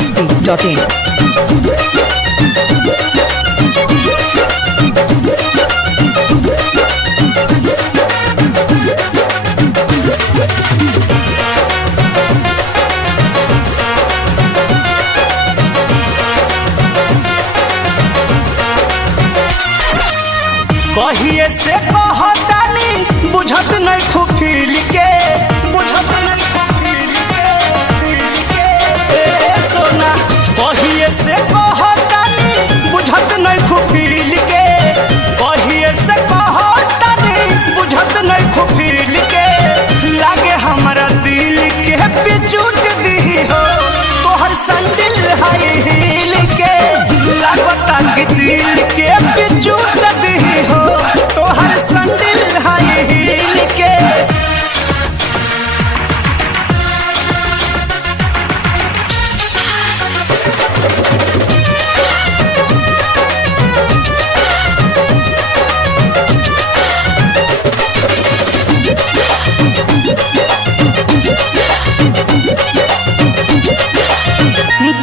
biharmasti.in। कहिए से कहतानी बुझत नहीं फुफिल के बुझत नहीं फुफिल के सोना कहिए से कहतानी बुझत नहीं फुफिल के कहिए से कहतानी बुझत नहीं फुफिल के लागे हमारा दिल के बिचूट दी हो तोहर संदिल हाई हिल के लागता कि दिल के बिचूट दी हो तोहर संदिल हाई हिल के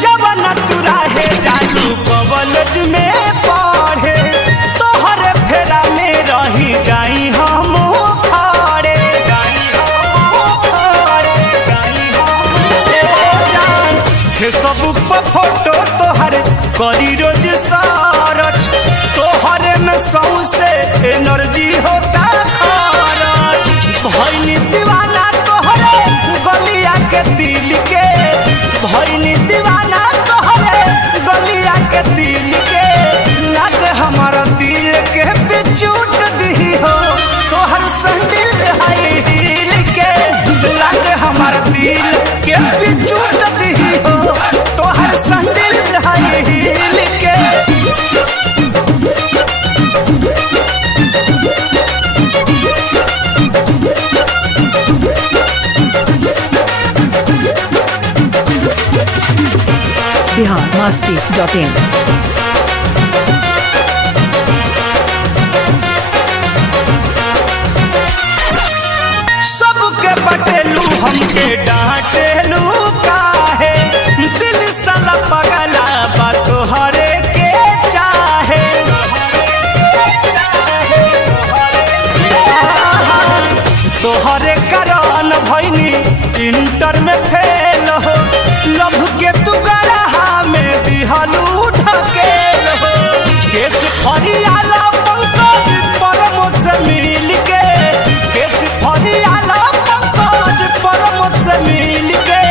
जवन तुरा है जालू कॉलेज में पढ़े तोहरे फेरा में रही जाई हम खड़े फेसबुक पर फोटो तोहर करी रोज सरच तोहरे में सौसे एनर्जी होता खरच भइनी दीवाना तोहरे गलिया के दिल के भइनी दीवाना तोहरे गलिया के दिल के लागे हमारा दिल के बिचूट दी हो तोहर संदिल हाई हिल के लागे हमारा दिल के बिचूट दी हो तोहर संदिल हाई हिल के biharmasti.in। सबके बटेलू हमके डांटेलू काहे दिल साला पगला बा तोहरे के चाहे तोहरे कारण भइनी इंटर में फेल हो लभ के तू गढ़ा में दिहलू ढकेल हो केस फरियाला पंकज परम से मिल के केस फरियाला पंकज परम से मिल के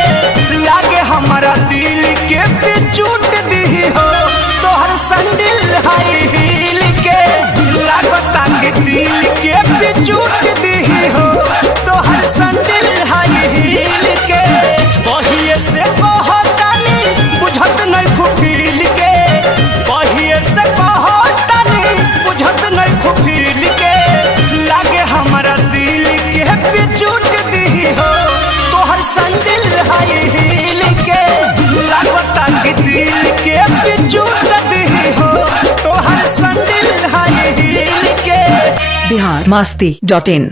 लागे हमारा दिल के बिचूट दी हो तोहर संदिल हाई हिल के लागता कि दिल के बिचूट दी हो तोहर संदिल हाई हिल के कहिए से कहतानी बुझत नहीं फुफिल के कहिए से कहतानी बुझत नहीं फुफिल के लागे हमारा दिल के बिचूट दी हो तोहर संदिल हाई हिल के लागता कि दिल के बिचूट दी हो तोहर संदिल हाई हिल के biharmasti.in।